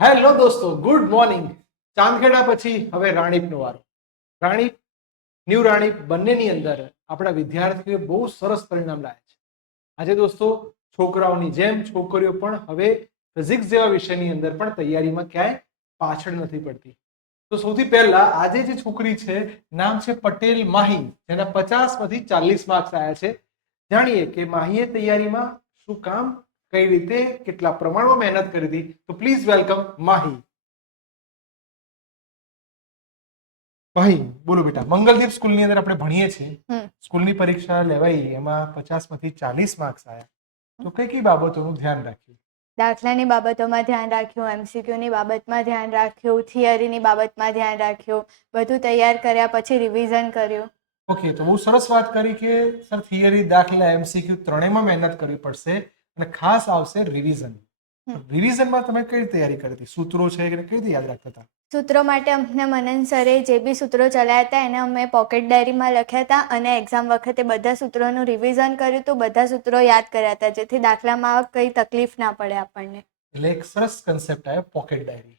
Hello દોસ્તો, good morning. Chandkheda પછી હવે રાણીપનો વારો. રાણીપ, ન્યૂ રાણીપ બંનેની અંદર આપણા વિદ્યાર્થીઓએ બહુ સરસ પરિણામ લાવ્યા છે. આજે દોસ્તો છોકરાઓની જેમ છોકરીઓ પણ હવે ફિઝિક્સ જેવા વિષયની અંદર પણ તૈયારીમાં ક્યાંય પાછળ નથી પડતી. તો સૌથી પહેલા આજે જે છોકરી છે નામ છે પટેલ માહી, જેના 50 માંથી 40 માર્ક્સ આવ્યા છે. જાણીએ કે માહીએ તૈયારીમાં શું કામ, કઈ રીતે, કેટલા પ્રમાણમાં મહેનત કરી હતી. તો પ્લીઝ વેલકમ માહી. માહી, બોલો બેટા. મંગલદીપ સ્કૂલની અંદર આપણે ભણીએ છીએ. સ્કૂલની પરીક્ષા લેવાઈ, એમાં 50 માંથી 40 માર્ક્સ આવ્યા. તો કઈ કઈ બાબતોનું ધ્યાન રાખ્યું? દાખલાની બાબતોમાં ધ્યાન રાખ્યું, એમસીક્યુની બાબતમાં ધ્યાન રાખ્યું, થિયરીની બાબતમાં ધ્યાન રાખ્યું, બધું તૈયાર કર્યા પછી રિવિઝન કર્યું. ઓકે, તો બહુ સરસ વાત કરી કે સર થિયરી, દાખલા, એમસીક્યુ ત્રણેયમાં મહેનત કરવી પડશે અને ખાસ આવશે રિવિઝન. રિવિઝનમાં તમે કઈ તૈયારી કરી હતી? સૂત્રો છે કે કઈ રીતે યાદ રાખતા હતા? સૂત્રો માટે અમને મનન સરે જે બી સૂત્રો ચલાવ્યા હતા એને અમે પોકેટ ડાયરીમાં લખ્યા હતા અને એક્ઝામ વખતે બધા સૂત્રોનું રિવિઝન કર્યું હતું, બધા સૂત્રો યાદ કર્યા હતા, જેથી દાખલામાં કંઈ તકલીફ ના પડે આપણને. એટલે એક સરસ કન્સેપ્ટ આવ્યો, પોકેટ ડાયરી.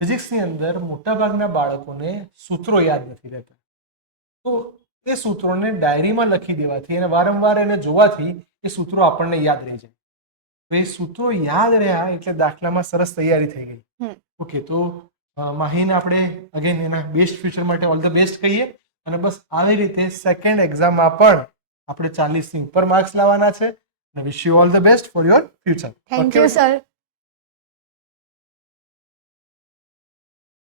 ફિઝિક્સની અંદર મોટાભાગના બાળકોને સૂત્રો યાદ નથી રહેતા, તો એ સૂત્રોને ડાયરીમાં લખી દેવાથી અને વારંવાર એને જોવાથી એ સૂત્રો આપણને યાદ રહી જાય. તો એ સૂત્રો યાદ રહ્યા એટલે દાખલામાં સરસ તૈયારી થઈ ગઈ. ઓકે, તો માહીને આપણે અગેન એના બેસ્ટ ફ્યુચર માટે ઓલ ધ બેસ્ટ કહીએ અને બસ આવી રીતે સેકન્ડ એક્ઝામમાં પણ આપણે 40 ની ઉપર માર્ક્સ લાવવાના છે અને wish you all the best for your future. Thank you sir.